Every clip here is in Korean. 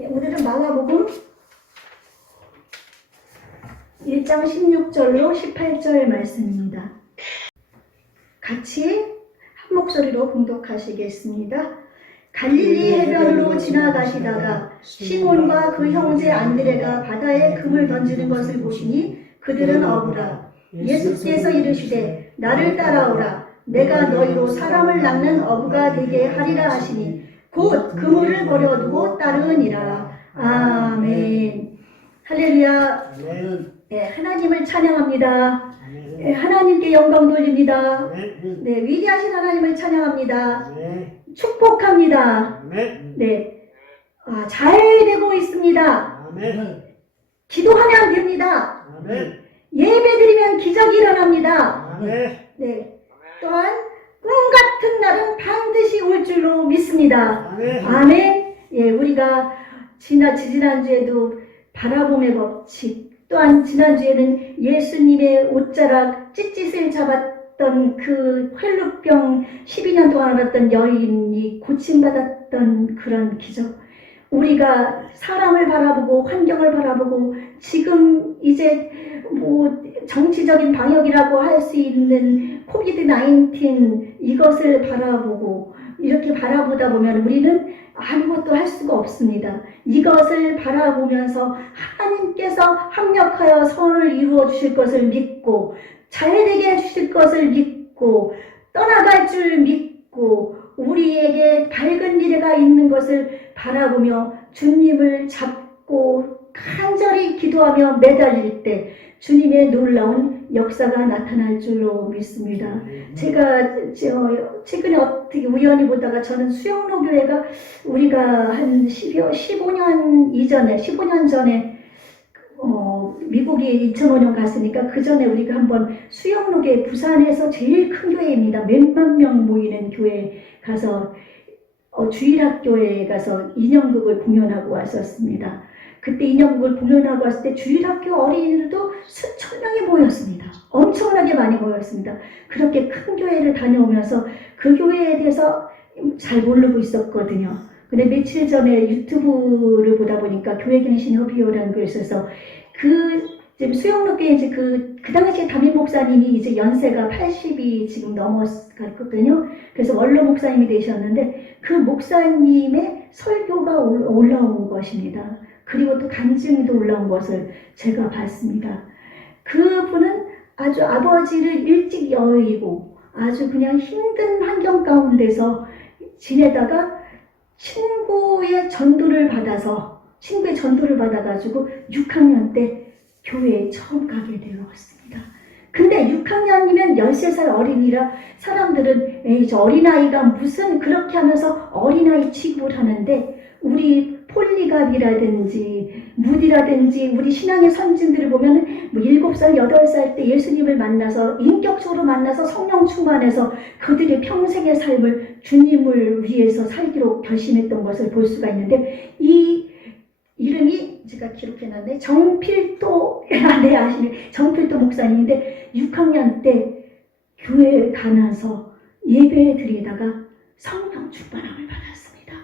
오늘은 마가복음 1장 16절로 18절 말씀입니다. 같이 한 목소리로 봉독하시겠습니다. 갈릴리 해변으로 지나가시다가 시몬과 그 형제 안드레가 바다에 금을 던지는 것을 보시니 그들은 어부라. 예수께서 이르시되 나를 따라오라. 내가 너희로 사람을 낚는 어부가 되게 하리라 하시니 곧 그물을 버려두고 따르니라. 아멘. 할렐루야. 네, 하나님을 찬양합니다. 네, 하나님께 영광 돌립니다. 네, 위대하신 하나님을 찬양합니다. 축복합니다. 네, 잘 되고 있습니다. 기도하면 됩니다. 예배드리면 기적이 일어납니다. 네, 또한 꿈 같은 날은 반드시 올 줄로 믿습니다. 아멘. 예, 우리가 지난주에도 바라봄의 법칙, 또한 지난주에는 예수님의 옷자락 찢짓을 잡았던 그 혈루병 12년 동안 앓았던 여인이 고침받았던 그런 기적, 우리가 사람을 바라보고 환경을 바라보고 지금 이제 뭐 정치적인 방역이라고 할 수 있는 코비드-19 이것을 바라보고 이렇게 바라보다 보면 우리는 아무것도 할 수가 없습니다. 이것을 바라보면서 하나님께서 합력하여 선을 이루어 주실 것을 믿고 잘되게 해주실 것을 믿고 떠나갈 줄 믿고 우리에게 밝은 미래가 있는 것을 바라보며 주님을 잡고 간절히 기도하며 매달릴 때 주님의 놀라운 역사가 나타날 줄로 믿습니다. 제가 최근에 어떻게 우연히 보다가 저는 수영로교회가 우리가 한 15년 전에 미국에 2005년 갔으니까 그 전에 우리가 한번 수영로교회 부산에서 제일 큰 교회입니다. 몇만 명 모이는 교회 가서 주일학교에 가서 인형극을 공연하고 왔었습니다. 그때 인형극을 공연하고 왔을 때 주일학교 어린이들도 수천 명이 모였습니다. 엄청나게 많이 모였습니다. 그렇게 큰 교회를 다녀오면서 그 교회에 대해서 잘 모르고 있었거든요. 근데 며칠 전에 유튜브를 보다 보니까 교회갱신협의회라는 곳에서 지금 수영로교회 이제 그 당시에 담임 목사님이 이제 연세가 80이 지금 넘어갔거든요. 그래서 원로 목사님이 되셨는데 그 목사님의 설교가 올라온 것입니다. 그리고 또 간증도 올라온 것을 제가 봤습니다. 그분은 아주 아버지를 일찍 여의고 아주 그냥 힘든 환경 가운데서 지내다가 친구의 전도를 받아가지고 6학년 때 교회에 처음 가게 되었습니다. 근데 6학년이면 13살 어린이라 사람들은 에이, 저 어린아이가 무슨 그렇게 하면서 어린아이 취급을 하는데 우리 폴리갑이라든지 무디라든지 우리 신앙의 선진들을 보면 뭐 7살, 8살 때 예수님을 만나서 인격적으로 만나서 성령 충만해서 그들의 평생의 삶을 주님을 위해서 살기로 결심했던 것을 볼 수가 있는데 이 이름이 제가 기록해놨네. 정필도 아시네. 정필도 목사님인데 6학년 때 교회에 가면서 예배 드리다가 성령 충만함을 받았습니다.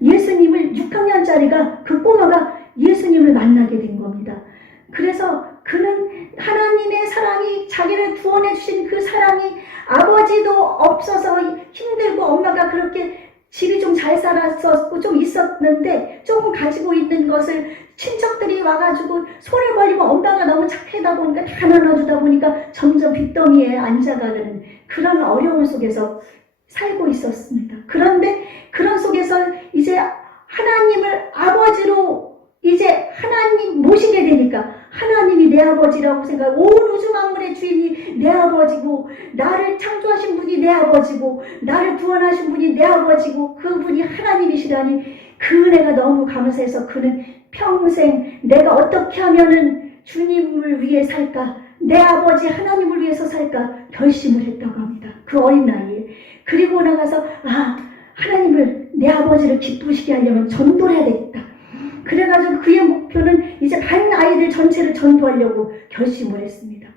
예수님을 6학년짜리가 그 꼬마가 예수님을 만나게 된 겁니다. 그래서 그는 하나님의 사랑이 자기를 구원해 주신 그 사랑이 아버지도 없어서 힘들고 엄마가 그렇게 집이 좀 잘 살았었고 좀 있었는데 조금 가지고 있는 것을 친척들이 와가지고 손을 벌리고 엄마가 너무 착하다 보니까 다 나눠주다 보니까 점점 빚더미에 앉아가는 그런 어려움 속에서 살고 있었습니다. 그런데 그런 속에서 이제 하나님을 아버지로 이제 하나님 모시게 되니까 하나님이 내 아버지라고 생각하고 온 우주 만물의 주인이 내 아버지고 나를 창조하신 분이 내 아버지고 나를 구원하신 분이 내 아버지고 그분이 하나님이시라니 그 은혜가 너무 감사해서 그는 평생 내가 어떻게 하면은 주님을 위해 살까 내 아버지 하나님을 위해서 살까 결심을 했다고 합니다. 그 어린 나이에. 그리고 나가서 하나님을 내 아버지를 기쁘시게 하려면 전도를 해야 되겠다. 그래가지고 그의 목표는 이제 반 아이들 전체를 전도하려고 결심을 했습니다.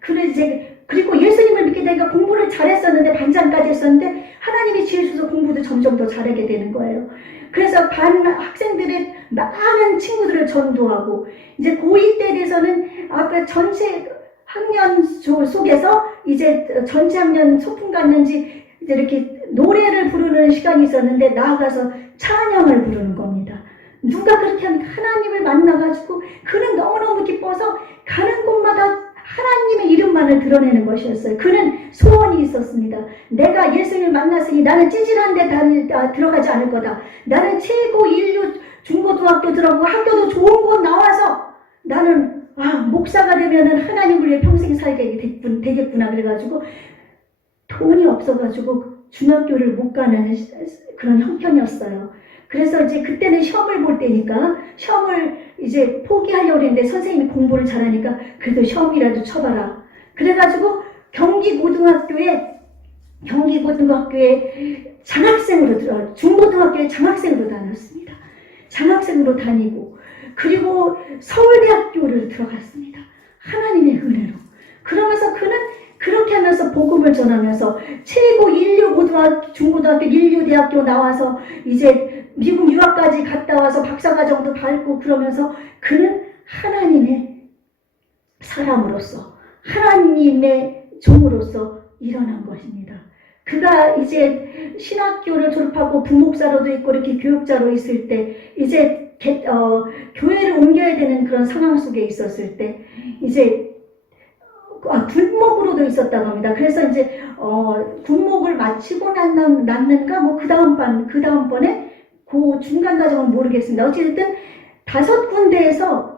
그리고 예수님을 믿게 되니까 공부를 잘했었는데 반장까지 했었는데 하나님이 지혜주셔서 공부도 점점 더 잘하게 되는 거예요. 그래서 반 학생들의 많은 친구들을 전도하고, 이제 고2 때 돼서는 아까 전체 학년 속에서 이제 전체 학년 소풍 갔는지 이제 이렇게 노래를 부르는 시간이 있었는데 나아가서 찬양을 부르는 겁니다. 누가 그렇게 하면 하나님을 만나가지고 그는 너무너무 기뻐서 가는 곳마다 하나님의 이름만을 드러내는 것이었어요. 그는 소원이 있었습니다. 내가 예수님을 만났으니 나는 찌질한 데 들어가지 않을 거다. 나는 최고 인류 중고등학교 들어가고 학교도 좋은 곳 나와서 나는 목사가 되면은 하나님을 위해 평생 살게 되겠구나. 그래가지고 돈이 없어가지고 중학교를 못 가는 그런 형편이었어요. 그래서 이제 그때는 시험을 볼 때니까 시험을 이제 포기하려고 했는데 선생님이 공부를 잘하니까 그래도 시험이라도 쳐봐라. 그래가지고 경기고등학교에 장학생으로 중고등학교에 장학생으로 다녔습니다. 장학생으로 다니고 그리고 서울대학교를 들어갔습니다. 하나님의 은혜로. 그러면서 그는 그렇게 하면서 복음을 전하면서 최고 중고등학교 인류대학교 나와서 이제 미국 유학까지 갔다 와서 박사과정도 밟고 그러면서 그는 하나님의 사람으로서 하나님의 종으로서 일어난 것입니다. 그가 이제 신학교를 졸업하고 부목사로도 있고 이렇게 교육자로 있을 때 이제 교회를 옮겨야 되는 그런 상황 속에 있었을 때 이제 군목으로도 있었다고 합니다. 그래서 이제 군목을 마치고 났는가 뭐 그 다음번에 그 중간 과정은 모르겠습니다. 어쨌든 5군데에서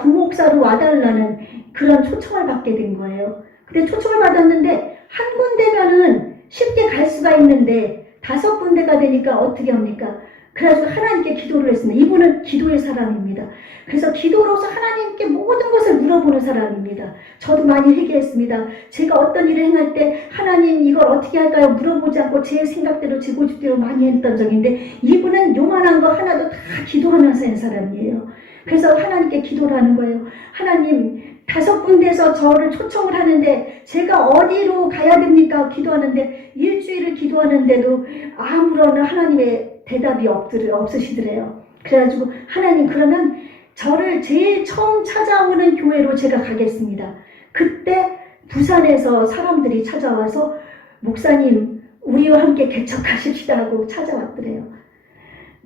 부목사로 와달라는 그런 초청을 받게 된 거예요. 근데 초청을 받았는데 한 군데면은 쉽게 갈 수가 있는데 5군데가 되니까 어떻게 합니까? 그래가지고 하나님께 기도를 했습니다. 이분은 기도의 사람입니다. 그래서 기도로서 하나님께 모든 것을 물어보는 사람입니다. 저도 많이 회개했습니다. 제가 어떤 일을 행할 때 하나님 이걸 어떻게 할까요? 물어보지 않고 제 생각대로 제 고집대로 많이 했던 적인데 이분은 요만한 거 하나도 다 기도하면서 한 사람이에요. 그래서 하나님께 기도를 하는 거예요. 하나님 5군데에서 저를 초청을 하는데 제가 어디로 가야 됩니까? 기도하는데 일주일을 기도하는데도 아무런 하나님의 대답이 없으시더래요. 그래가지고 하나님 그러면 저를 제일 처음 찾아오는 교회로 제가 가겠습니다. 그때 부산에서 사람들이 찾아와서 목사님 우리와 함께 개척하십시다 하고 찾아왔더래요.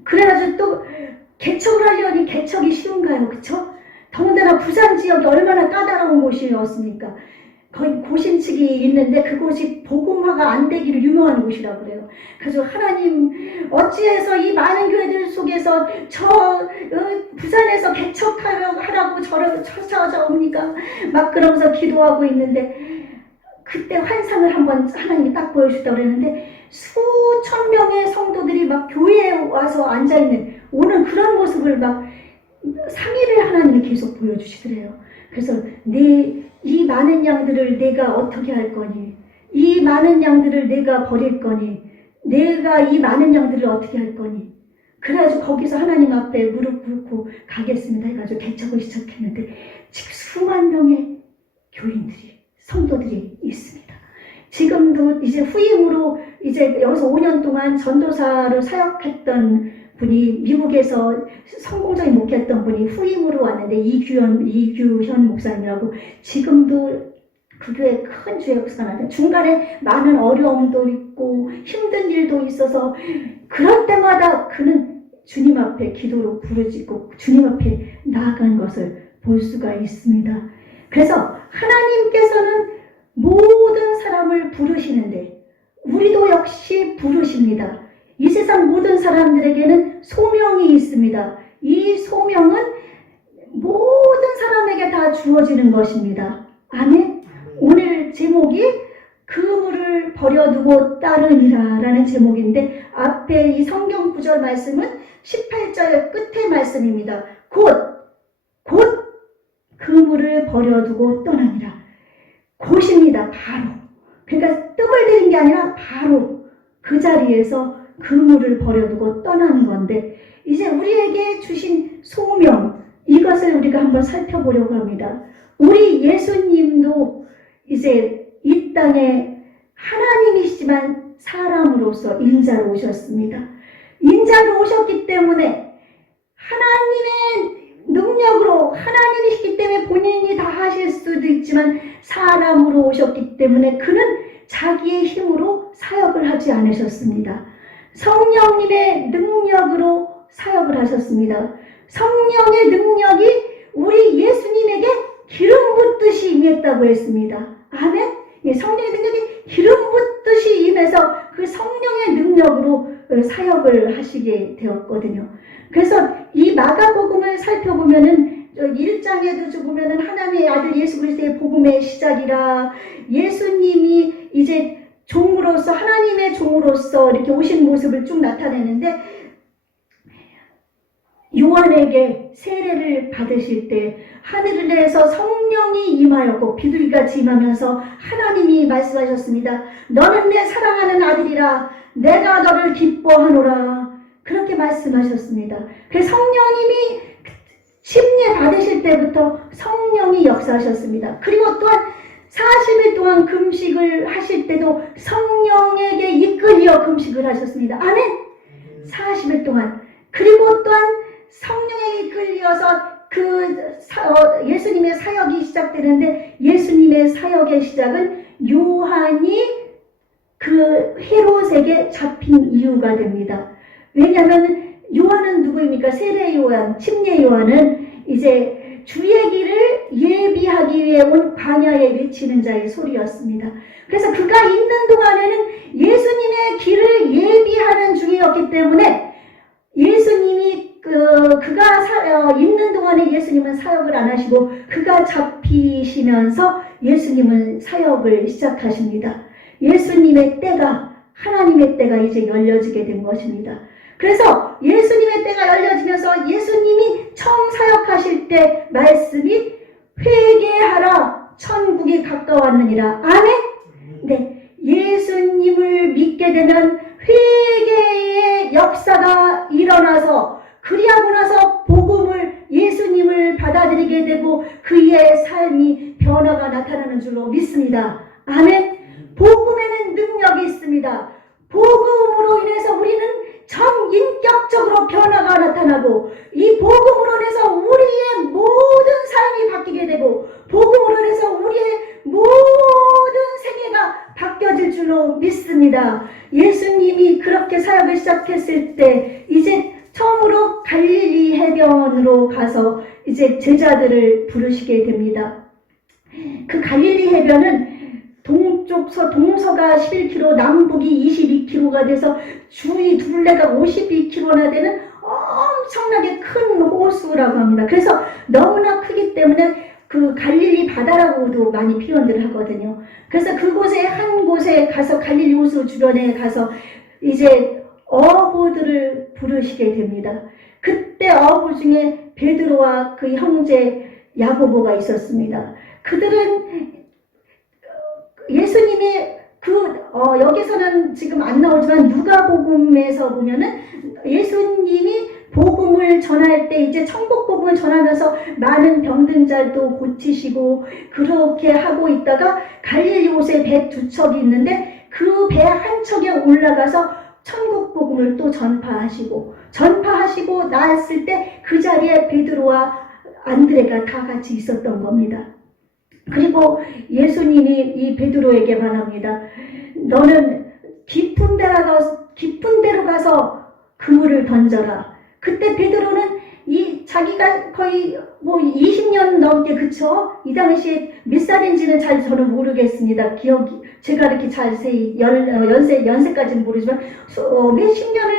그래가지고 또 개척을 하려니 개척이 쉬운가요? 그쵸? 더군다나 부산 지역이 얼마나 까다로운 곳이었습니까? 거기 고신측이 있는데 그곳이 복음화가 안 되기로 유명한 곳이라고 그래요. 그래서 하나님 어찌해서 이 많은 교회들 속에서 부산에서 개척하라고 저를 찾아옵니까? 막 그러면서 기도하고 있는데 그때 환상을 한번 하나님이 딱 보여주셨다고 그랬는데 수천 명의 성도들이 막 교회에 와서 앉아있는 오는 그런 모습을 막 3일을 하나님이 계속 보여주시더래요. 그래서 이 많은 양들을 내가 어떻게 할 거니? 이 많은 양들을 내가 버릴 거니? 내가 이 많은 양들을 어떻게 할 거니? 그래가지고 거기서 하나님 앞에 무릎 꿇고 가겠습니다 해가지고 개척을 시작했는데 지금 수만 명의 교인들이 성도들이 있습니다. 지금도 이제 후임으로 이제 여기서 5년 동안 전도사로 사역했던 분이 미국에서 성공적인 목회했던 분이 후임으로 왔는데 이규현 목사님이라고 지금도 그 교회 큰 주의 역사가 나는데 중간에 많은 어려움도 있고 힘든 일도 있어서 그럴 때마다 그는 주님 앞에 기도로 부르짖고 주님 앞에 나아간 것을 볼 수가 있습니다. 그래서 하나님께서는 모든 사람을 부르시는데 우리도 역시 부르십니다. 이 세상 모든 사람들에게는 소명이 있습니다. 이 소명은 모든 사람에게 다 주어지는 것입니다. 아멘. 오늘 제목이 그물을 버려두고 따르니라 라는 제목인데 앞에 이 성경 구절 말씀은 18절 끝의 말씀입니다. 곧 그물을 버려두고 떠나니라. 곧입니다. 바로. 그러니까 뜸을 들인 게 아니라 바로 그 자리에서 그물을 버려두고 떠나는 건데 이제 우리에게 주신 소명 이것을 우리가 한번 살펴보려고 합니다. 우리 예수님도 이제 이 땅에 하나님이시지만 사람으로서 인자로 오셨습니다. 인자로 오셨기 때문에 하실 수도 있지만 사람으로 오셨기 때문에 그는 자기의 힘으로 사역을 하지 않으셨습니다. 성령님의 능력으로 사역을 하셨습니다. 성령의 능력이 우리 예수님에게 기름 붓듯이 임했다고 했습니다. 아멘? 성령의 능력이 기름 붓듯이 임해서 그 성령의 능력으로 사역을 하시게 되었거든요. 그래서 이 마가복음을 살펴보면은 1장에도 보면은 하나님의 아들 예수 그리스도의 복음의 시작이라 예수님이 이제 종으로서 하나님의 종으로서 이렇게 오신 모습을 쭉 나타내는데 요한에게 세례를 받으실 때 하늘에서 성령이 임하였고 비둘기같이 임하면서 하나님이 말씀하셨습니다. 너는 내 사랑하는 아들이라 내가 너를 기뻐하노라. 그렇게 말씀하셨습니다. 그래서 성령님이 침례 받으실 때부터 성령이 역사하셨습니다. 그리고 또한 40일 동안 금식을 하실 때도 성령에게 이끌려 금식을 하셨습니다. 아멘? 40일 동안. 그리고 또한 성령에 이끌려서 예수님의 사역이 시작되는데 예수님의 사역의 시작은 요한이 그 헤롯에게 잡힌 이유가 됩니다. 왜냐하면 요한은 누구입니까? 세례 요한, 침례 요한은 이제 주의 길을 예비하기 위해 온 광야에 외치는 자의 소리였습니다. 그래서 그가 있는 동안에는 예수님의 길을 예비하는 중이었기 때문에 예수님이 그가 있는 동안에 예수님은 사역을 안 하시고 그가 잡히시면서 예수님은 사역을 시작하십니다. 예수님의 때가 하나님의 때가 이제 열려지게 된 것입니다. 그래서 예수님의 때가 열려지면서 예수님이 처음 사역하실 때 말씀이 회개하라 천국이 가까웠느니라. 아멘? 네, 예수님을 믿게 되면 회개의 역사가 일어나서 그리하고 나서 복음을 예수님을 받아들이게 되고 그의 삶이 변화가 나타나는 줄로 믿습니다. 아멘? 복음에는 능력이 있습니다. 복음으로 인해서 우리는 전인격적으로 변화가 나타나고 이 복음으로 인해서 우리의 모든 삶이 바뀌게 되고 복음으로 인해서 우리의 모든 세계가 바뀌어질 줄로 믿습니다. 예수님이 그렇게 사역을 시작했을 때 이제 처음으로 갈릴리 해변으로 가서 이제 제자들을 부르시게 됩니다. 그 갈릴리 해변은 동서가 11km, 남북이 22km가 돼서 주위 둘레가 52km나 되는 엄청나게 큰 호수라고 합니다. 그래서 너무나 크기 때문에 그 갈릴리 바다라고도 많이 표현들을 하거든요. 그래서 그곳에 한 곳에 가서 갈릴리 호수 주변에 가서 이제 어부들을 부르시게 됩니다. 그때 어부 중에 베드로와 그 형제 야고보가 있었습니다. 그들은 예수님이 여기서는 지금 안 나오지만 누가복음에서 보면은 예수님이 복음을 전할 때 이제 천국 복음을 전하면서 많은 병든 자도 고치시고 그렇게 하고 있다가 갈릴리 호수에 배 두 척이 있는데 그 배 한 척에 올라가서 천국 복음을 또 전파하시고 나왔을 때 그 자리에 베드로와 안드레가 다 같이 있었던 겁니다. 그리고 예수님이 이 베드로에게 말합니다. 너는 깊은 데로 가서 그물을 던져라. 그때 베드로는 자기가 거의 20년 넘게 이 당시에 몇 살인지는 잘 저는 모르겠습니다. 제가 이렇게 자세히 연세까지는 모르지만 몇십 년을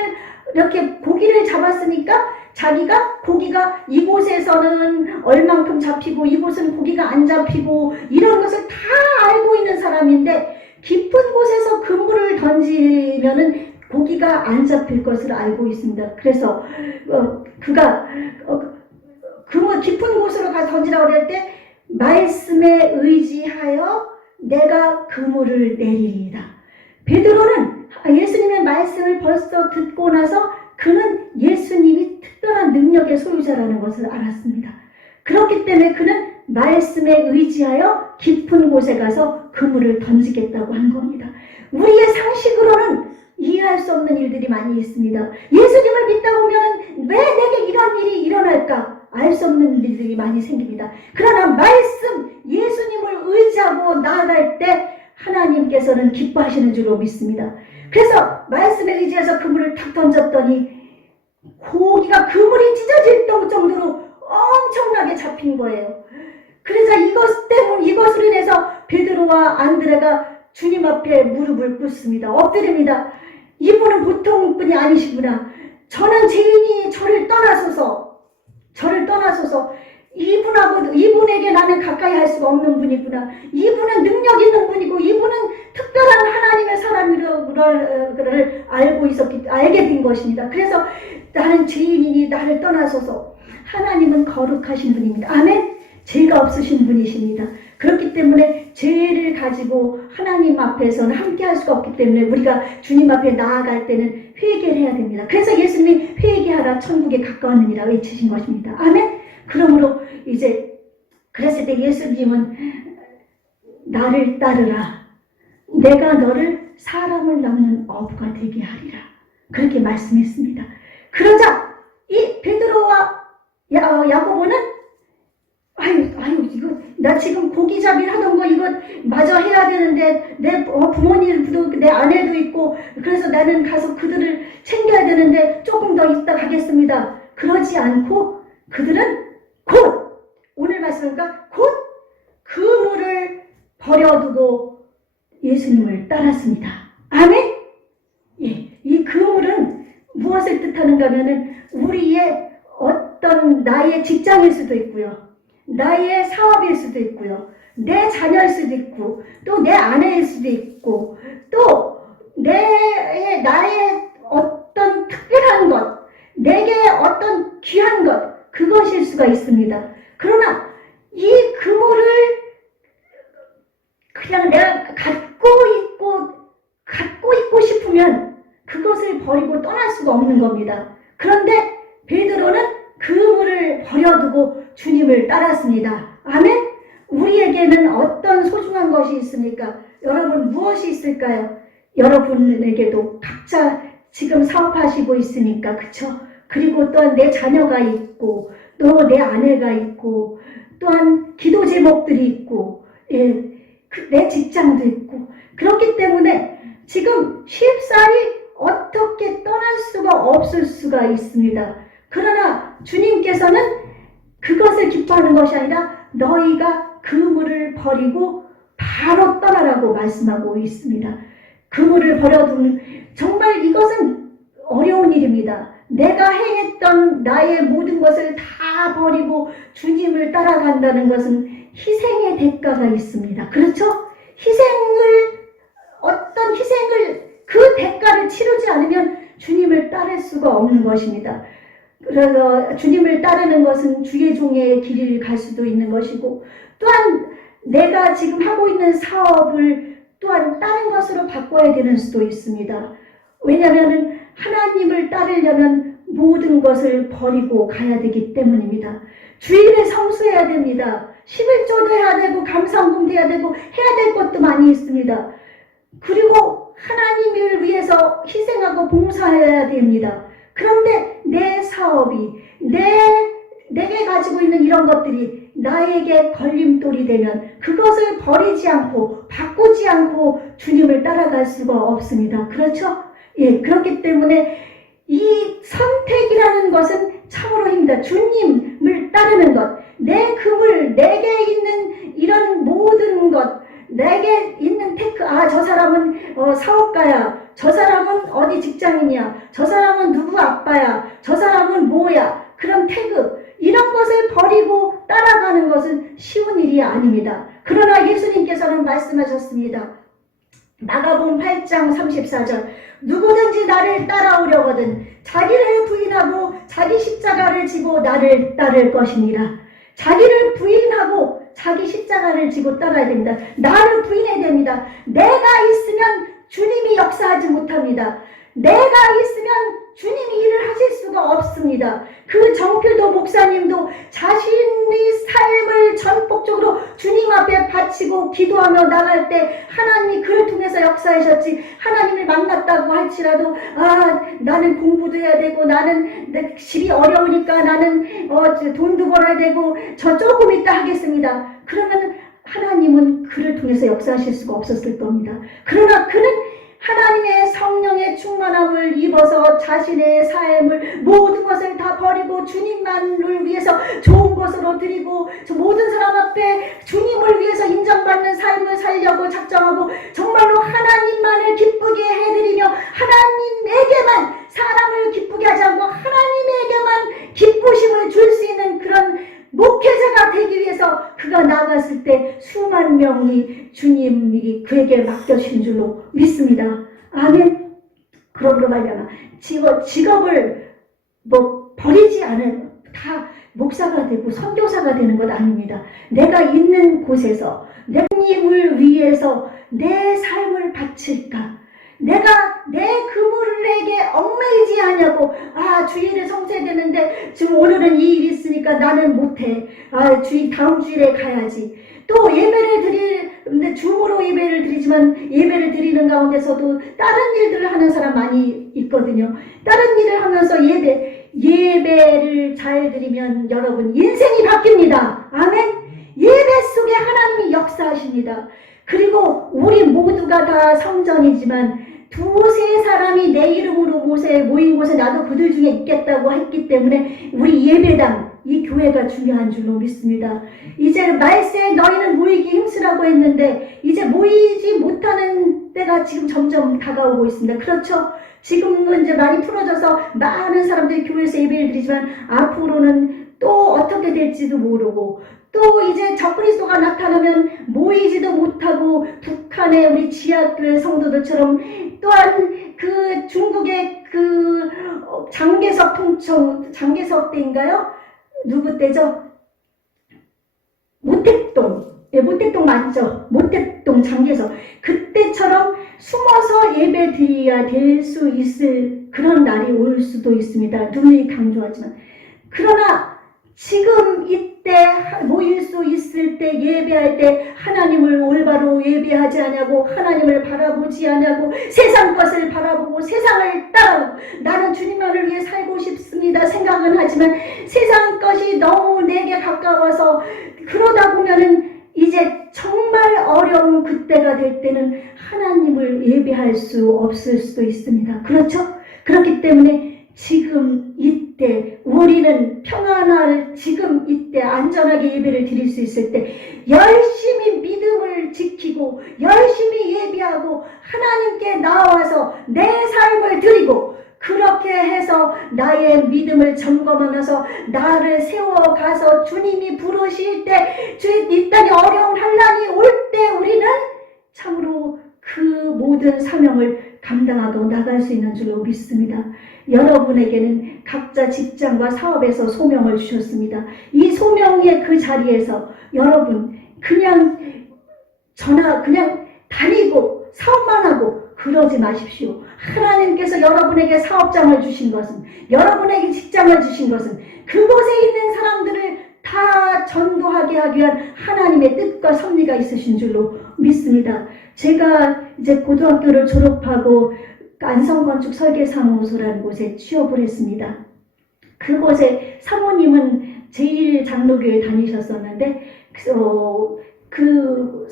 이렇게 고기를 잡았으니까 자기가 고기가 이곳에서는 얼만큼 잡히고 이곳은 고기가 안 잡히고 이런 것을 다 알고 있는 사람인데 깊은 곳에서 그물을 던지면은 고기가 안 잡힐 것을 알고 있습니다. 그래서 그가 그물 깊은 곳으로 가서 던지라고 그럴 때 말씀에 의지하여 내가 그물을 내리리이다. 베드로는 예수님의 말씀을 벌써 듣고 나서 그는 예수님이 특별한 능력의 소유자라는 것을 알았습니다. 그렇기 때문에 그는 말씀에 의지하여 깊은 곳에 가서 그물을 던지겠다고 한 겁니다. 우리의 상식으로는 이해할 수 없는 일들이 많이 있습니다. 예수님을 믿다 보면 왜 내게 이런 일이 일어날까? 알 수 없는 일들이 많이 생깁니다. 그러나 말씀, 예수님을 의지하고 나아갈 때 하나님께서는 기뻐하시는 줄로 믿습니다. 그래서 말씀에 의지해서 그물을 탁 던졌더니 고기가 그물이 찢어질 정도로 엄청나게 잡힌 거예요. 그래서 이것으로 인해서 베드로와 안드레가 주님 앞에 무릎을 꿇습니다. 엎드립니다. 이분은 보통 분이 아니시구나. 저는 죄인이 저를 떠나소서 이분에게 나는 가까이 할 수가 없는 분이구나. 이분은 능력 있는 분이고 이분은 특별한 하나님의 사람이라를 알게 된 것입니다. 그래서 나는 죄인이니 나를 떠나소서. 하나님은 거룩하신 분입니다. 아멘. 죄가 없으신 분이십니다. 그렇기 때문에 죄를 가지고 하나님 앞에서는 함께 할 수가 없기 때문에 우리가 주님 앞에 나아갈 때는 회개를 해야 됩니다. 그래서 예수님이 회개하라 천국에 가까웠느니라 외치신 것입니다. 아멘. 그러므로 이제 그랬을 때 예수님은 나를 따르라. 내가 너를 사람을 낳는 어부가 되게 하리라. 그렇게 말씀했습니다. 그러자 이 베드로와 야고보는 이거 나 지금 고기잡이를 하던 거 이거 마저 해야 되는데 내 부모님도 내 아내도 있고 그래서 나는 가서 그들을 챙겨야 되는데 조금 더 있다 가겠습니다. 그러지 않고 그들은 곧 오늘 말씀이니까 곧 그물을 버려두고 예수님을 따랐습니다. 아멘. 예, 이 그물은 무엇을 뜻하는가 하면은 우리의 어떤 나의 직장일 수도 있고요. 나의 사업일 수도 있고요. 내 자녀일 수도 있고 또 내 아내일 수도 있고 또 나의 어떤 특별한 것, 내게 어떤 귀한 것, 그것일 수가 있습니다. 그러나 이 그물을 그냥 내가 갖고 있고 싶으면 그것을 버리고 떠날 수가 없는 겁니다. 그런데 베드로는 그물을 버려두고 주님을 따랐습니다. 아멘? 우리에게는 어떤 소중한 것이 있습니까? 여러분 무엇이 있을까요? 여러분에게도 각자 지금 사업하시고 있으니까 그쵸? 그리고 또한 내 자녀가 있고 또 내 아내가 있고 또한 기도 제목들이 있고 내 직장도 있고 그렇기 때문에 지금 쉽사리 어떻게 떠날 수가 없을 수가 있습니다. 그러나 주님께서는 그것을 기뻐하는 것이 아니라 너희가 그물을 버리고 바로 떠나라고 말씀하고 있습니다. 그물을 버려두는 정말 이것은 어려운 일입니다. 내가 행했던 나의 모든 것을 다 버리고 주님을 따라간다는 것은 희생의 대가가 있습니다. 그렇죠? 어떤 희생을 그 대가를 치르지 않으면 주님을 따를 수가 없는 것입니다. 그래서 주님을 따르는 것은 주의 종의 길을 갈 수도 있는 것이고 또한 내가 지금 하고 있는 사업을 또한 다른 것으로 바꿔야 되는 수도 있습니다. 왜냐하면 하나님을 따르려면 모든 것을 버리고 가야 되기 때문입니다. 주일에 성수해야 됩니다. 11조도 해야 되고 감사헌금도 해야 되고 해야 될 것도 많이 있습니다. 그리고 하나님을 위해서 희생하고 봉사해야 됩니다. 그런데 내 사업이 내게 가지고 있는 이런 것들이 나에게 걸림돌이 되면 그것을 버리지 않고 바꾸지 않고 주님을 따라갈 수가 없습니다. 그렇죠? 예, 그렇기 때문에 이 선택이라는 것은 참으로 힘들다. 주님을 따르는 것, 내 그물, 내게 있는 이런 모든 것, 내게 있는 테크, 저 사람은 사업가야, 저 사람은 어디 직장인이야, 저 사람은 누구 아빠야, 저 사람은 뭐야, 그런 태그, 이런 것을 버리고 따라가는 것은 쉬운 일이 아닙니다. 그러나 예수님께서는 말씀하셨습니다. 마가복음 8장 34절 누구든지 나를 따라오려거든 자기를 부인하고 자기 십자가를 지고 나를 따를 것이니라. 자기를 부인하고 자기 십자가를 지고 따라야 됩니다. 나를 부인해야 됩니다. 내가 있으면 주님이 역사하지 못합니다. 내가 있으면 주님이 일을 하실 수가 없습니다. 그 정필도 목사님도 자신의 삶을 전폭적으로 주님 앞에 바치고 기도하며 나갈 때 하나님이 그를 통해서 역사하셨지, 하나님을 만났다고 할지라도 나는 공부도 해야 되고, 나는 내 집이 어려우니까 나는 돈도 벌어야 되고, 저 조금 있다 하겠습니다. 그러면 하나님은 그를 통해서 역사하실 수가 없었을 겁니다. 그러나 그는 하나님의 성령의 충만함을 입어서 자신의 삶을 모든 것을 다 버리고 주님만을 위해서 좋은 것으로 드리고, 모든 사람 앞에 주님을 위해서 인정받는 삶을 살려고 작정하고, 정말로 하나님만을 기쁘게 해드리며 하나님에게만, 사람을 기쁘게 하지 않고 하나님에게만 기쁘심을 줄 수 있는 그런 목회자가 되기 위해서 그가 나갔을 때 수만 명이 주님이 그에게 맡겨주신 줄로 믿습니다. 아멘. 그러므로 말미암아 직업을 버리지 않은, 다 목사가 되고 선교사가 되는 것 아닙니다. 내가 있는 곳에서 내 주님을 위해서 내 삶을 바칠까? 내가 내 그물에게 얽매이지 않냐고, 주일에 성세되는데 지금 오늘은 이 일이 있으니까 나는 못해, 다음 주일에 가야지. 또 예배를 드리는데 줌으로 예배를 드리지만, 예배를 드리는 가운데서도 다른 일들을 하는 사람 많이 있거든요. 다른 일을 하면서 예배를 잘 드리면 여러분 인생이 바뀝니다. 아멘. 예배 속에 하나님이 역사하십니다. 그리고 우리 모두가 다 성전이지만 두세 사람이 내 이름으로 모인 곳에 나도 그들 중에 있겠다고 했기 때문에 우리 예배당, 이 교회가 중요한 줄로 믿습니다. 이제 말세에 너희는 모이기 힘쓰라고 했는데 이제 모이지 못하는 때가 지금 점점 다가오고 있습니다. 그렇죠? 지금은 이제 많이 풀어져서 많은 사람들이 교회에서 예배를 드리지만 앞으로는 또 어떻게 될지도 모르고, 또 이제 적그리스도가 나타나면 모이지도 못하고, 북한의 우리 지하교회 성도들처럼, 또한 그 중국의 그 장개석 통청, 장개석 때인가요? 누구 때죠? 모택동. 모택동 맞죠? 모택동 장개석. 그때처럼 숨어서 예배 드려야 될 수 있을 그런 날이 올 수도 있습니다. 누누이 강조하지만. 그러나 지금 이때 모일 수 있을 때, 예배할 때 하나님을 올바로 예배하지 않냐고, 하나님을 바라보지 않냐고, 세상 것을 바라보고 세상을 따라오고, 나는 주님만을 위해 살고 싶습니다 생각은 하지만 세상 것이 너무 내게 가까워서, 그러다 보면은 이제 정말 어려운 그때가 될 때는 하나님을 예배할 수 없을 수도 있습니다. 그렇죠? 그렇기 때문에 지금 이때 우리는 평안할 지금 이때 안전하게 예배를 드릴 수 있을 때 열심히 믿음을 지키고 열심히 예배하고 하나님께 나와서 내 삶을 드리고, 그렇게 해서 나의 믿음을 점검하면서 나를 세워가서 주님이 부르실 때, 이 땅에 어려운 환난이 올 때 우리는 참으로 그 모든 사명을 감당하고 나갈 수 있는 줄로 믿습니다. 여러분에게는 각자 직장과 사업에서 소명을 주셨습니다. 이 소명의 그 자리에서 여러분 그냥 다니고 사업만 하고 그러지 마십시오. 하나님께서 여러분에게 사업장을 주신 것은, 여러분에게 직장을 주신 것은 그곳에 있는 사람들을 다 전도하게 하기 위한 하나님의 뜻과 섭리가 있으신 줄로 믿습니다. 제가 이제 고등학교를 졸업하고 안성건축 설계사무소라는 곳에 취업을 했습니다. 그곳에 사모님은 제1장로교에 다니셨었는데 그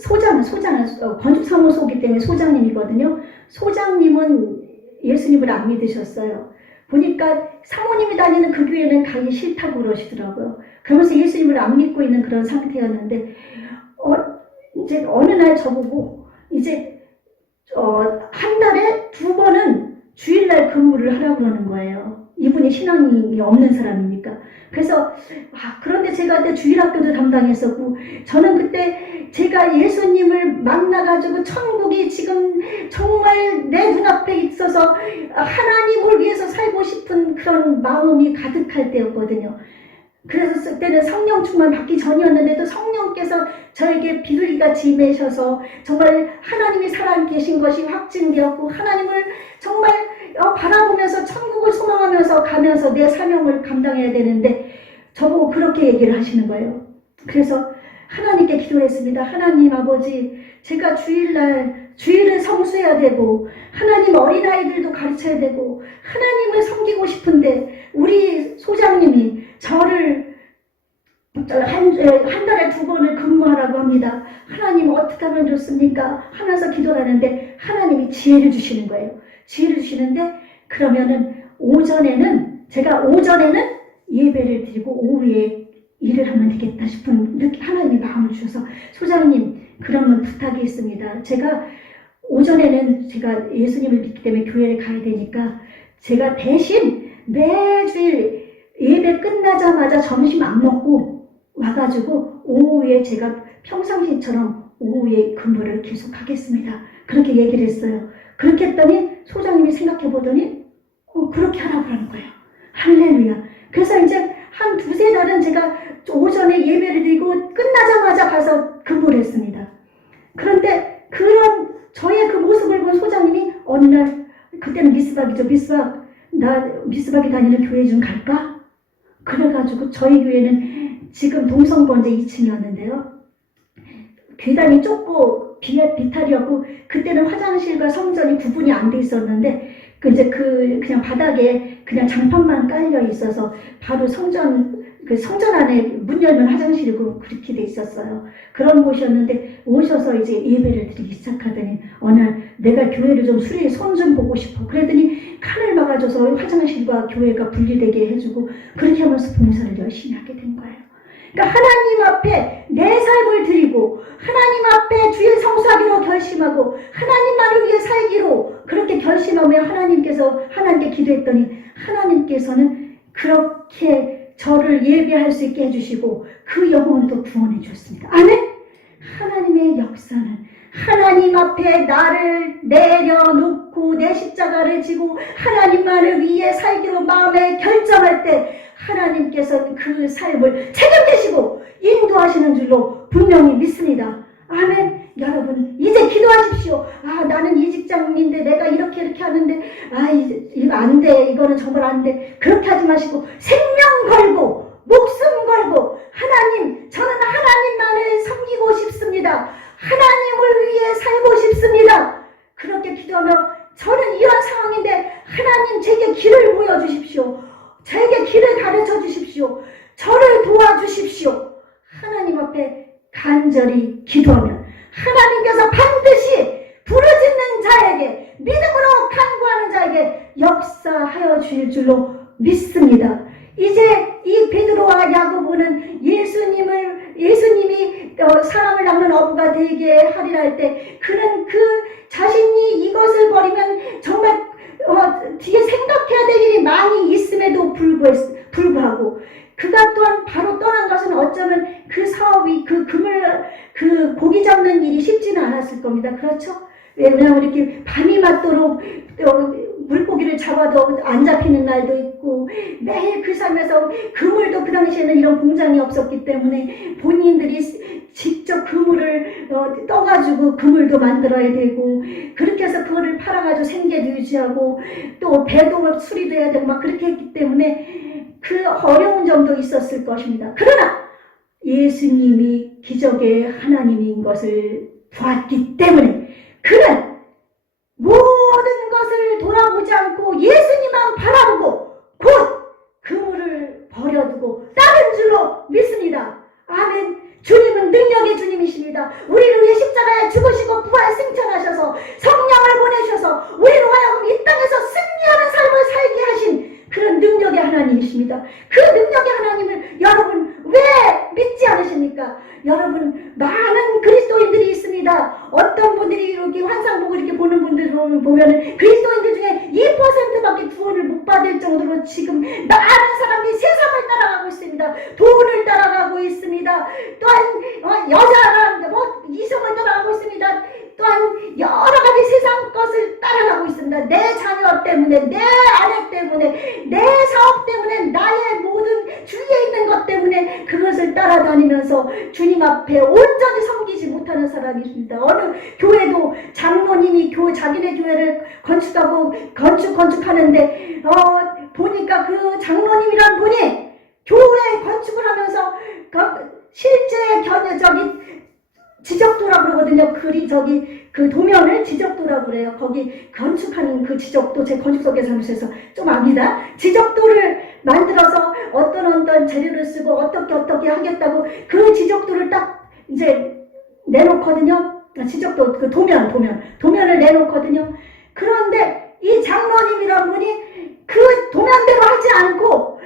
건축사무소이기 때문에 소장님이거든요. 소장님은 예수님을 안 믿으셨어요. 보니까 사모님이 다니는 그 교회는 가기 싫다고 그러시더라고요. 그러면서 예수님을 안 믿고 있는 그런 상태였는데, 이제 어느 날 저보고 이제 한 달에 2번은 주일날 근무를 하라고 그러는 거예요. 이분이 신앙이 없는 사람이니까. 그래서 그런데 제가 그때 주일학교도 담당했었고, 저는 그때 제가 예수님을 만나가지고 천국이 지금 정말 내 눈앞에 있어서 하나님을 위해서 살고 싶은 그런 마음이 가득할 때였거든요. 그래서 그때는 성령 충만 받기 전이었는데도 성령께서 저에게 비둘기같이 임하셔서 정말 하나님이 살아계신 것이 확증되었고, 하나님을 정말 바라보면서 천국을 소망하면서 가면서 내 사명을 감당해야 되는데 저보고 그렇게 얘기를 하시는 거예요. 그래서 하나님께 기도했습니다. 하나님 아버지, 제가 주일을 성수해야 되고 하나님 어린아이들도 가르쳐야 되고 하나님을 섬기고 싶은데 우리 소장님이 저를 한 달에 2번을 근무하라고 합니다. 하나님 어떻게 하면 좋습니까? 하면서 기도를 하는데 하나님이 지혜를 주시는 거예요. 지혜를 주시는데 그러면은 제가 오전에는 예배를 드리고 오후에 일을 하면 되겠다 싶은 하나님이 마음을 주셔서 소장님 그러면 부탁이 있습니다. 제가 오전에는 제가 예수님을 믿기 때문에 교회를 가야 되니까 제가 대신 매주일 예배 끝나자마자 점심 안 먹고 와가지고 오후에 제가 평상시처럼 오후에 근무를 계속 하겠습니다. 그렇게 얘기를 했어요. 그렇게 했더니 소장님이 생각해 보더니 그렇게 하라고 하는 거예요. 할렐루야. 그래서 이제 한 2-3달은 제가 오전에 예배를 드리고 끝나자마자 가서 근무를 했습니다. 그런데 그런 저의 그 모습을 본 소장님이 어느 날 그때는 미스박이죠. 나 미스박이 다니는 교회 좀 갈까? 그래가지고 저희 교회는 지금 동성번제 2층이었는데요. 계단이 좁고 비탈이었고 그때는 화장실과 성전이 구분이 안 돼 있었는데 그냥 바닥에 그냥 장판만 깔려 있어서 바로 성전 안에 문 열면 화장실이고 그렇게 돼 있었어요. 그런 곳이었는데 오셔서 이제 예배를 드리기 시작하더니 어느 날 내가 교회를 좀 수리해 손 좀 보고 싶어. 그랬더니 칸을 막아줘서 화장실과 교회가 분리되게 해주고 그렇게 하면서 봉사를 열심히 하게 된 거예요. 그러니까 하나님 앞에 내 삶을 드리고 하나님 앞에 주의 성수하기로 결심하고 하나님만을 위해 살기로 그렇게 결심하며 하나님께 기도했더니 하나님께서는 그렇게 저를 예배할 수 있게 해주시고 그 영혼도 구원해 주셨습니다. 아멘. 하나님의 역사는 하나님 앞에 나를 내려놓고 내 십자가를 지고 하나님만을 위해 살기로 마음에 결정할 때 하나님께서는 그 삶을 책임지시고 인도하시는 줄로 분명히 믿습니다. 아멘. 여러분 이제 기도하십시오. 나는 이 직장인데 내가 이렇게 하는데 이거 안 돼. 이거는 정말 안 돼. 그렇게 하지 마시고 생명 걸고 목숨 걸고 하나님, 저는 하나님만을 섬기고 싶습니다. 하나님을 위해 살고 싶습니다. 그렇게 기도하며 저는 이런 상황인데 하나님 제게 길을 보여주십시오. 제게 길을 가르쳐 주십시오. 저를 도와주십시오. 하나님 앞에 간절히 기도하면 하나님께서 반드시 부르짖는 자에게 믿음으로 간구하는 자에게 역사하여 주실 줄로 믿습니다. 이제 이 베드로와 야고보는 예수님이 사랑을 낳는 어부가 되게 하리라 할 때 그는 그 자신이 이것을 버리면 정말 뒤에 생각해야 될 일이 많이 있음에도 불구하고 그가 또한 바로 떠난 것은 어쩌면 그 사업이 그 고기 잡는 일이 쉽지는 않았을 겁니다. 그렇죠? 왜냐하면 이렇게 밤이 맞도록 물고기를 잡아도 안 잡히는 날도 있고 매일 그 삶에서 그물도 그 당시에는 이런 공장이 없었기 때문에 본인들이 직접 그물을 떠가지고 그물도 만들어야 되고 그렇게 해서 그거를 팔아가지고 생계도 유지하고 또 배도 수리도 해야 되고 막 그렇게 했기 때문에 그 어려운 점도 있었을 것입니다. 그러나 예수님이 기적의 하나님인 것을 보았기 때문에 그는 모든 것을 돌아보지 않고 예수님만 바라보고 곧 그물을 버려두고 따른 줄로 믿습니다. 아멘. 주님은 능력의 주님이십니다. 우리를 위해 십자가에 죽으시고 부활 승천하셔서 성령을 보내셔서 우리로 하여금 이 땅에서 승리하는 삶을 살게 하신 그런 능력의 하나님이십니다. 그 능력의 하나님을 여러분 왜 믿지 않으십니까? 여러분 많은 그리스도인들이 있습니다. 어떤 분들이 이렇게 환상 보고 이렇게 보는 분들을 보면 그리스도인들 중에 2%밖에 구원을 못 받을 정도로 지금 많은 사람들이 세상을 따라가고 있습니다. 돈을 따라가고 있습니다. 또한 여자랑 이성을 따라가고 있습니다. 또한 여러 가지 세상 것을 따라가고 있습니다. 내 자녀 때문에, 내 아내 때문에, 내 사업 때문에, 나의 모든 주위에 있는 것 때문에 그것을 따라다니면서 주님 앞에 온전히 섬기지 못하고 못하는 사람이 있습니다. 어느 교회도 장로님이 자기네 교회를 건축하고 건축하는데 보니까 그 장로님이란 분이 교회 건축을 하면서 실제 지적도라 그러거든요. 그 도면을 지적도라 그래요. 거기 건축하는 그 지적도, 제 건축설계 사무소에서 좀 압니다. 지적도를 만들어서 어떤 재료를 쓰고 어떻게 하겠다고 그 지적도를 딱 이제 내놓거든요. 지적도, 그 도면을 내놓거든요. 그런데 이 장로님이란 분이 그 도면대로 하지 않고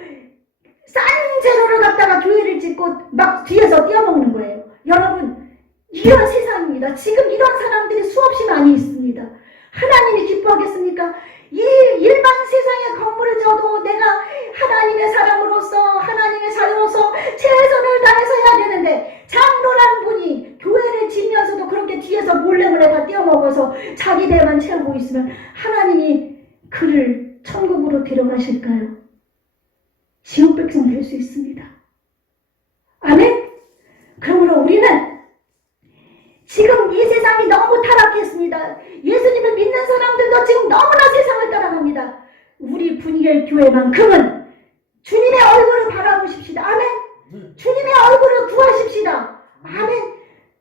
싼 재료를 갖다가 교회를 짓고 막 뒤에서 띄어먹는 거예요. 여러분, 이런 세상입니다. 지금 이런 사람들이 수없이 많이 있습니다. 하나님이 기뻐하겠습니까? 이 일반 세상의 건물을 져도 내가 하나님의 사람으로서, 하나님의 자녀로서 최선을 다해서 해야 되는데, 장로란 분이 교회를 짓면서도 그렇게 뒤에서 몰래 다 띄어먹어서 자기 배만 채우고 있으면 하나님이 그를 천국으로 데려가실까요? 지옥 백성 될 수 있습니다. 아멘? 그러므로 우리는 지금 이 세상이 너무 타락했습니다. 예수님을 믿는 사람들도 지금 너무나 세상을 따라갑니다. 우리 분이엘 교회만큼은 주님의 얼굴을 바라보십시다. 아멘. 주님의 얼굴을 구하십시다. 아멘.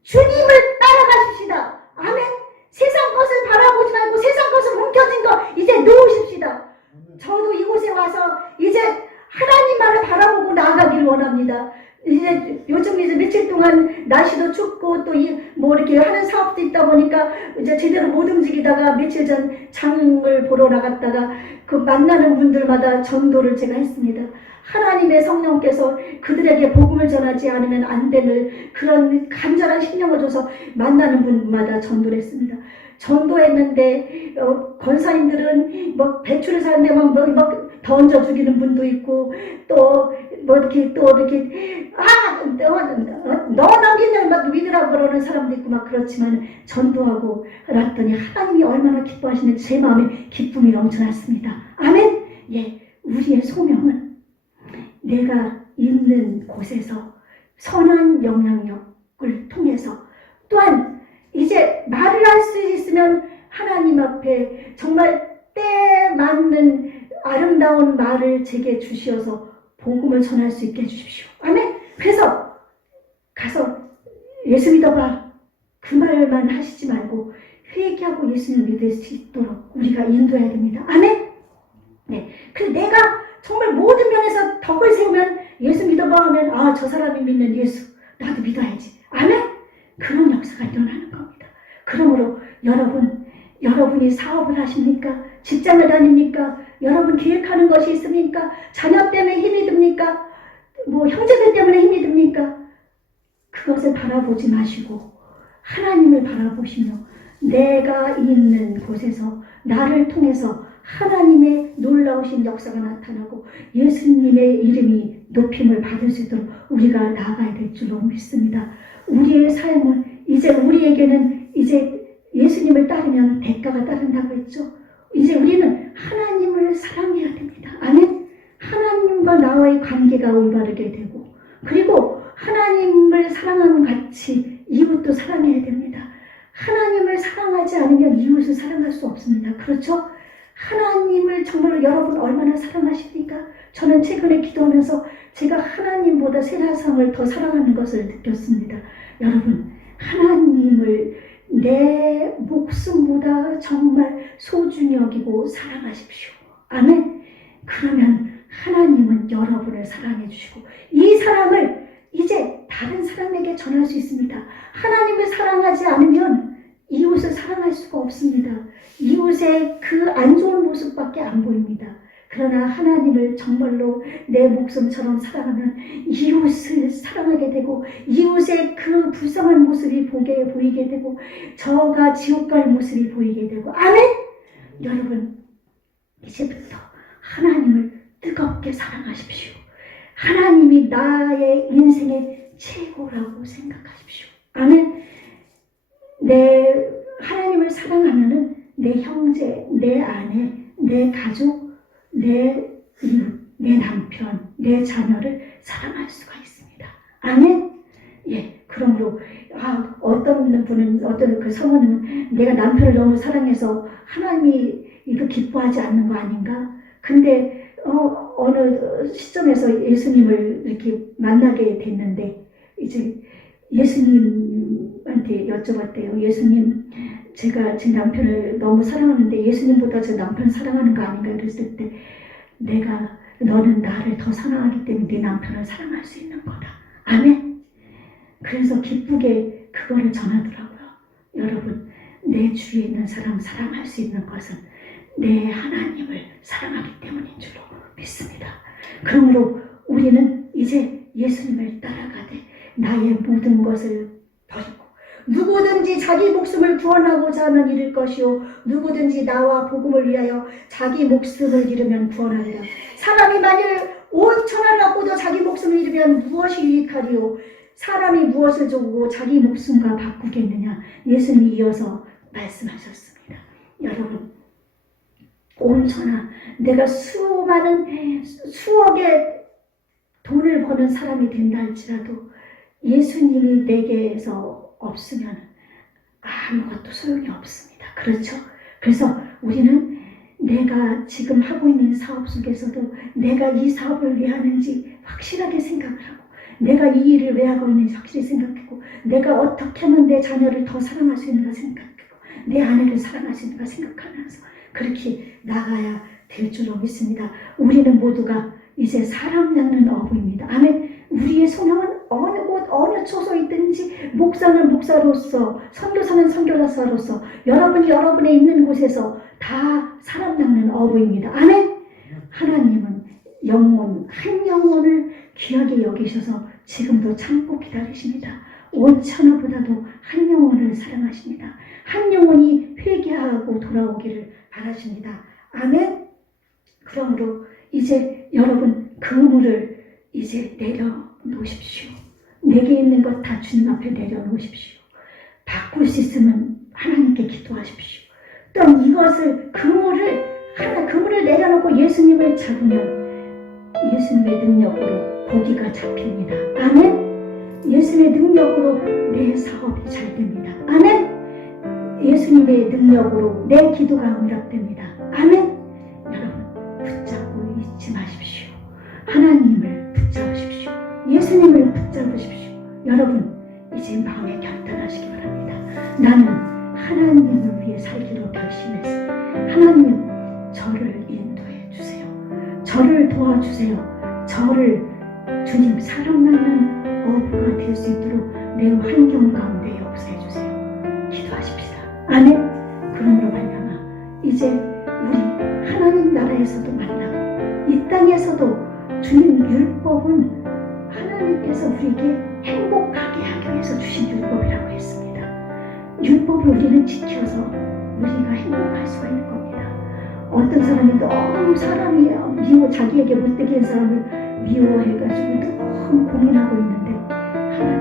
주님을 따라가십시다. 아멘. 세상 것을 바라보지 말고 세상 것을 뭉켜진 거 이제 놓으십시다. 저도 이곳에 와서 이제 하나님 말을 바라보고 나아가길 원합니다. 이제 요즘 며칠 동안 날씨도 춥고 또 이렇게 하는 사업도 있다 보니까 이제 제대로 못 움직이다가 며칠 전 장을 보러 나갔다가 그 만나는 분들마다 전도를 제가 했습니다. 하나님의 성령께서 그들에게 복음을 전하지 않으면 안 되는 그런 간절한 심령을 줘서 만나는 분마다 전도를 했습니다. 전도했는데 권사님들은 뭐 배추를 사는데 막 던져 죽이는 분도 있고 또 이렇게 너 남기는 막 믿으라고 그러는 사람도 있고 막 그렇지만 전도하고 그랬더니 하나님이 얼마나 기뻐하시는지 제 마음에 기쁨이 넘쳐났습니다. 아멘. 예, 우리의 소명은 내가 있는 곳에서 선한 영향력을 통해서 또한 이제 말을 할 수 있으면 하나님 앞에 정말 때에 맞는 아름다운 말을 제게 주시어서 복음을 전할 수 있게 해주십시오. 아멘. 그래서 가서 예수 믿어봐 그 말만 하시지 말고 회개하고 예수님을 믿을 수 있도록 우리가 인도해야 됩니다. 아멘. 네. 그래서 내가 정말 모든 면에서 덕을 세우면 예수 믿어봐 하면 저 사람이 믿는 예수 나도 믿어야지. 아멘. 그런 역사가 일어나는 겁니다. 그러므로 여러분이 사업을 하십니까? 직장을 다닙니까? 여러분 계획하는 것이 있습니까? 자녀 때문에 힘이 듭니까? 형제들 때문에 힘이 듭니까? 그것을 바라보지 마시고 하나님을 바라보시며 내가 있는 곳에서 나를 통해서 하나님의 놀라우신 역사가 나타나고 예수님의 이름이 높임을 받을 수 있도록 우리가 나아가야 될 줄로 믿습니다. 우리의 삶은 이제 우리에게는 이제 예수님을 따르면 대가가 따른다고 했죠. 이제 우리는 하나님을 사랑해야 됩니다. 아멘. 하나님과 나와의 관계가 올바르게 되고 그리고 하나님을 사랑하는 같이 이웃도 사랑해야 됩니다. 하나님을 사랑하지 않으면 이웃을 사랑할 수 없습니다. 그렇죠? 하나님을 정말 여러분 얼마나 사랑하십니까? 저는 최근에 기도하면서 제가 하나님보다 세상을 더 사랑하는 것을 느꼈습니다. 여러분 하나님을 내 목숨보다 정말 소중히 여기고 사랑하십시오. 아멘. 그러면 하나님은 여러분을 사랑해 주시고 이 사랑을 이제 다른 사람에게 전할 수 있습니다. 하나님을 사랑하지 않으면 이웃을 사랑할 수가 없습니다. 이웃의 그 안 좋은 모습밖에 안 보입니다. 그러나 하나님을 정말로 내 목숨처럼 사랑하면 이웃을 사랑하게 되고 이웃의 그 불쌍한 모습이 보이게 되고 저가 지옥 갈 모습이 보이게 되고 아멘! 여러분 이제부터 하나님을 뜨겁게 사랑하십시오. 하나님이 나의 인생의 최고라고 생각하십시오. 아멘! 하나님을 사랑하면은 내 형제, 내 아내, 내 가족, 내 이웃, 내 남편, 내 자녀를 사랑할 수가 있습니다. 아멘. 예. 그러므로 어떤 분은 어떤 그 성우는 내가 남편을 너무 사랑해서 하나님이 이거 기뻐하지 않는 거 아닌가? 근데 어느 시점에서 예수님을 이렇게 만나게 됐는데 이제 예수님한테 여쭤봤대요. 예수님, 제가 제 남편을 너무 사랑하는데 예수님보다 제 남편 사랑하는 거 아닌가? 그랬을 때 너는 나를 더 사랑하기 때문에 네 남편을 사랑할 수 있는 거다. 아멘. 그래서 기쁘게 그거를 전하더라고요. 여러분, 내 주위에 있는 사람 사랑할 수 있는 것은 내 하나님을 사랑하기 때문인 줄로 믿습니다. 그러므로 우리는 이제 예수님을 따라가되 나의 모든 것을 버리고 누구든지 자기 목숨을 구원하고자 하면 잃을 것이요 누구든지 나와 복음을 위하여 자기 목숨을 잃으면 구원하리라. 사람이 만일 온 천하를 얻고도 자기 목숨을 잃으면 무엇이 유익하리요? 사람이 무엇을 주고 자기 목숨과 바꾸겠느냐? 예수님이 이어서 말씀하셨습니다. 여러분, 온 천하, 내가 수억의 돈을 버는 사람이 된다 할지라도 예수님이 내게서 없으면 아무것도 소용이 없습니다. 그렇죠? 그래서 우리는 내가 지금 하고 있는 사업 속에서도 내가 이 사업을 왜 하는지 확실하게 생각을 하고 내가 이 일을 왜 하고 있는지 확실히 생각하고 내가 어떻게 하면 내 자녀를 더 사랑할 수 있는가 생각하고 내 아내를 사랑할 수 있는가 생각하면서 그렇게 나가야 될 줄로 믿습니다. 우리는 모두가 이제 사람 낳는 어부입니다. 아멘. 우리의 소명은 어느 곳 어느 초소에 있든지 목사는 목사로서 선교사는 선교사로서 여러분이 여러분의 있는 곳에서 다 사람 낳는 어부입니다. 아멘. 하나님은 한 영혼을 귀하게 여기셔서 지금도 참고 기다리십니다. 온 천하보다도 한 영혼을 사랑하십니다. 한 영혼이 회개하고 돌아오기를 바라십니다. 아멘. 그러므로 이제 여러분 그물을 이제 내려놓으십시오. 내게 있는 것 다 주님 앞에 내려놓으십시오. 바꿀 수 있으면 하나님께 기도하십시오. 또 이것을 그물을 내려놓고 예수님을 잡으면 예수님의 능력으로 고기가 잡힙니다. 아멘. 예수님의 능력으로 내 사업이 잘 됩니다. 아멘. 예수님의 능력으로 내 기도가 응답됩니다. 아멘. 여러분 붙잡고 잊지 마십시오. 하나님을 붙잡으십시오. 예수님을 붙잡으십시오. 여러분 이제 마음에 결단하시기 바랍니다. 나는 하나님을 위해 살기로 결심했습니다. 하나님 저를 인도해 주세요. 저를 도와주세요. 저를 주님 사랑 낳는 어부가 될 수 있도록 내 환경 가운데 역사해 주세요. 기도하십시다. 아멘. 그러므로 말미암아 이제 우리 하나님 나라에서도 만나고 이 땅에서도 주님 율법은 하나님께서 우리에게 행복하게 하기 위해서 주신 율법이라고 했습니다. 율법을 우리는 지켜서 우리가 행복할 수가 있는 겁니다. 어떤 사람이 너무 자기에게 못되게 한 사람을 미워해가지고 너무 고민하고 있는데 하나님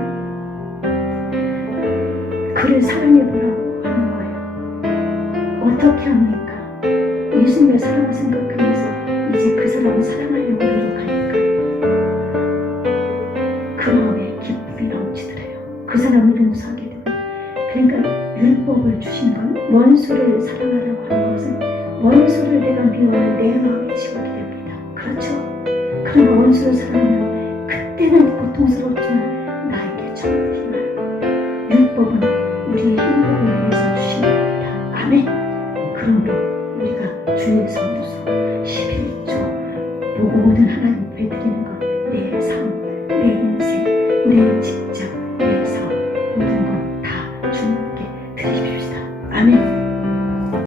그를 사랑해보라고 하는 거예요. 어떻게 합니까? 예수님의 사랑을 생각하면서 이제 그 사람을 사랑하려고 노력하니까 그 마음에 기쁨이 넘치더래요. 그 사람을 용서하게 됩니다. 그러니까 율법을 주신 건 원수를 사랑하라고 하는 것은 원수를 내가 미워하는 내 마음이 지옥이 됩니다. 그렇죠? 그런 원수를 사랑하면 그때는 고통스럽지만 나에게 천국이 임할 겁니다. 율법은 우리의 행복을 위해서 주신 겁니다. 아멘. 그러므로 우리가 주의 성수 11조 모든 하나님 앞에 드리는 것